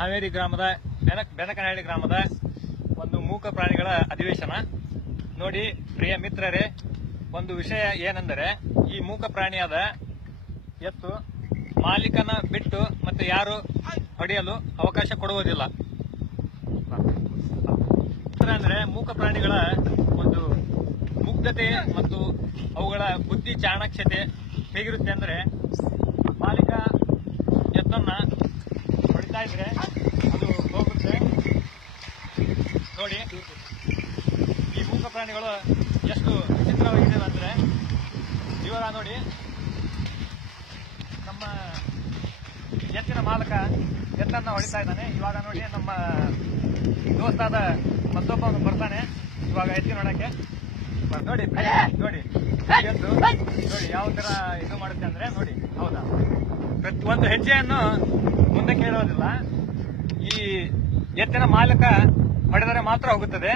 ಹಾವೇರಿ ಗ್ರಾಮದ ಬೆನಕನಹಳ್ಳಿ ಗ್ರಾಮದ ಒಂದು ಮೂಕ ಪ್ರಾಣಿಗಳ ಅಧಿವೇಶನ. ನೋಡಿ ಪ್ರಿಯ ಮಿತ್ರರೇ, ಒಂದು ವಿಷಯ ಏನೆಂದರೆ ಈ ಮೂಕ ಪ್ರಾಣಿಯಾದ ಎತ್ತು ಮಾಲೀಕನ ಬಿಟ್ಟು ಮತ್ತೆ ಯಾರು ಹೊಡೆಯಲು ಅವಕಾಶ ಕೊಡುವುದಿಲ್ಲ. ಅಂದ್ರೆ ಮೂಕ ಪ್ರಾಣಿಗಳ ಒಂದು ಮುಗ್ಧತೆ ಮತ್ತು ಅವುಗಳ ಬುದ್ಧಿ ಚಾಣಾಕ್ಷತೆ ಹೇಗಿರುತ್ತೆ ಅಂದ್ರೆ, ಮಾಲೀಕ ಎತ್ತನ್ನ ಹೊಡಿತಾ ಇದ್ರೆ ಅದು ಹೋಗುತ್ತೆ. ನೋಡಿ ಈ ಮೂಕ ಪ್ರಾಣಿಗಳು ಎಷ್ಟು ವಿಚಿತ್ರವಾಗಿದೆ ಅಂದ್ರೆ, ಇವಾಗ ನೋಡಿ ನಮ್ಮ ಎತ್ತಿನ ಮಾಲಕ ಎತ್ತನ್ನ ಹೊಡಿತಾ ಇದ್ದಾನೆ. ಇವಾಗ ನೋಡಿ ನಮ್ಮ ದೋಸ್ತಾದ ಮತ್ತೊಬ್ಬ ಬರ್ತಾನೆ ಇವಾಗ ಎತ್ತಿನ ಹೊಡಕ್ಕೆ. ನೋಡಿ ನೋಡಿ ಎತ್ತು ನೋಡಿ ಯಾವ ತರ ಇದು ಮಾಡುತ್ತೆ ಅಂದ್ರೆ, ನೋಡಿ ಹೌದಾ, ಒಂದು ಹೆಜ್ಜೆಯನ್ನು ಮುಂದೆ ಕೇಳೋದಿಲ್ಲ. ಈ ಎತ್ತಿನ ಮಾಲಕ ಹೊಡೆದರೆ ಮಾತ್ರ ಹೋಗುತ್ತದೆ,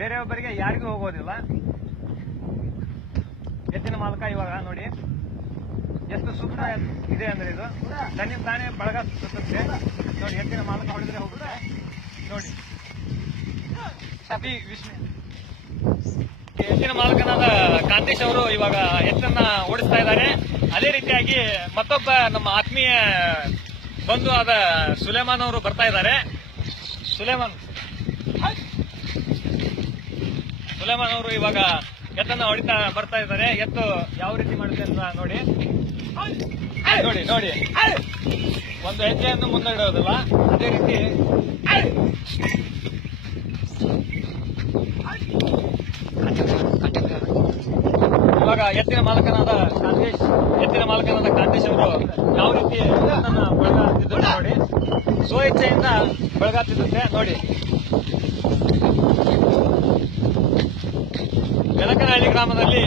ಬೇರೆಯೊಬ್ಬರಿಗೆ ಯಾರಿಗೂ ಹೋಗೋದಿಲ್ಲ. ಎತ್ತಿನ ಮಾಲಕ ಇವಾಗ ನೋಡಿ ಎಷ್ಟು ಸೂಕ್ಷ್ಮ ಇದೆ ಅಂದ್ರೆ, ಇದು ತನ್ನಿಂದ ತಾನೇ ಬಳಗ ಸುತ್ತುತ್ತೆ. ನೋಡಿ ಎತ್ತಿನ ಮಾಲಕ ಹೊಡೆದ್ರೆ ಹೋಗುತ್ತೆ. ನೋಡಿ ಎತ್ತಿನ ಮಾಲಕನಾದ ಕಾಂತೇಶ್ ಅವರು ಇವಾಗ ಎತ್ತನ್ನ ಓಡಿಸ್ತಾ ಇದ್ದಾರೆ. ಅದೇ ರೀತಿಯಾಗಿ ಮತ್ತೊಬ್ಬ ನಮ್ಮ ಆತ್ಮೀಯ ಬಂಧು ಆದ ಸುಲೇಮಾನ್ ಅವರು ಬರ್ತಾ ಇದ್ದಾರೆ. ಸುಲೇಮಾನ್ ಅವರು ಇವಾಗ ಎತ್ತನ್ನ ಹೊಡಿತಾ ಬರ್ತಾ ಇದ್ದಾರೆ. ಎತ್ತು ಯಾವ ರೀತಿ ಮಾಡುತ್ತೆ ಅಂತ ನೋಡಿ ನೋಡಿ ನೋಡಿ ಒಂದು ಹೆಜ್ಜೆಯನ್ನು ಮುಂದೆ ಇಡೋದಿಲ್ಲ. ಅದೇ ರೀತಿ ಇವಾಗ ಎತ್ತಿನ ಮಾಲಕನಾದ ಕಾಂತೇಶ್ ಅವರು ಯಾವ ರೀತಿ ಎತ್ತನ್ನ ಬಳಗಾತಿದ್ರು ನೋಡಿ, ಸ್ವಇಚ್ಛೆಯಿಂದ ಬಳಗಾತಿರುತ್ತೆ. ನೋಡಿ ಬೆನಕನಹಳ್ಳಿ ಗ್ರಾಮದಲ್ಲಿ